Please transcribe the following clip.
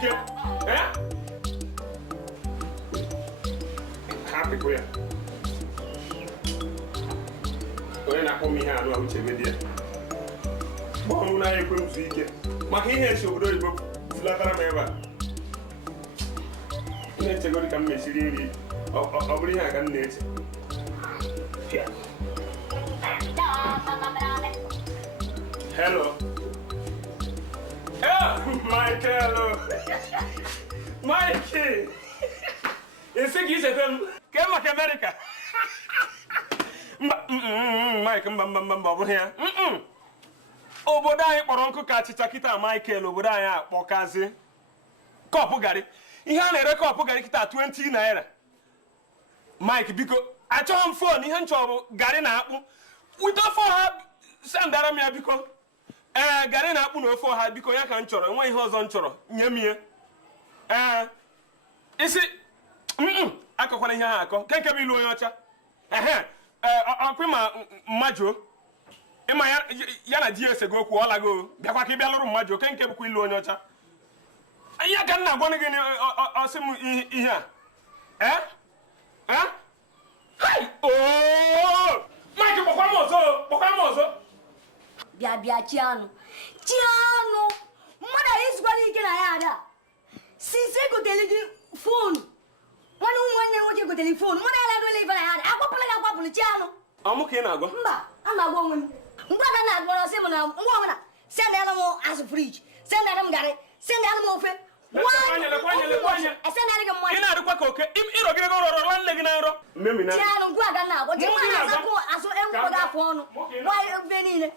ike. Happy queer. Onye na-akpọ m ihe anụ ahụ chebe di ya. Ọnụ na-ekwe m zu ike. Maka ihe esi obodo Igbo zilatara m ebe a. Ihe nchegoro ka m mesiri nri. Ọ bụrụ ihe a ka m na-eche. Hello. Michael. Mikey. Isi ka icheta m ka maka America. Mike mba ọ bụghị ya. Obodo anyị kpọrọ nkụ ka achịcha kịta Michael obodo anyị akpọkazi. Kọpụ garị. Ihe a na-ere kọpụ garị kịta 20 naira. Mike biko achọghị m fon ihe nchọ bụ garị na akpụ. Wito fon ha sendara m ya biko. Garị na akpụ na ofe ọha biko ya ka m chọrọ enwe ihe ọzọ m chọrọ nye m ihe. Isi akọkwana ihe ha akọ nke bụ ilu onye ọcha. Ọkwa ma mmajuo ịma ya na di ya esego okwu ọlago bịakwa ka ị bịa lụrụ mmajuo nke bụkwa ilu onye ọcha. Ya ka m na-agwa gị ọsị m ihe a. Mike kpọkwa m ọzọ. Bịa Chianụ mmadụ anyị izukwara ike na ya ada since egotere gị fonu nwanne nwoke gotere fonu mmadụ ala adụla ife na ya ada akwapụla gị akwapụrụ Chianụ. Ọmụ ka ị na-agwa? Mba, a na-agwa onwe m mgbe aga na-agwara sị m na ngwa ọbụla sendara m azụ friji sendara m garị sendara m ofe esendara gị mmanya. Ị na-arụkwa ka oke ịrọgịrị gị ọrọrọ nwanne gị na nrọ. Chianụ ngwa aga na-agwa ji mmadụ azụ enwekwaghị afọ ọnụ nwa ebe niile.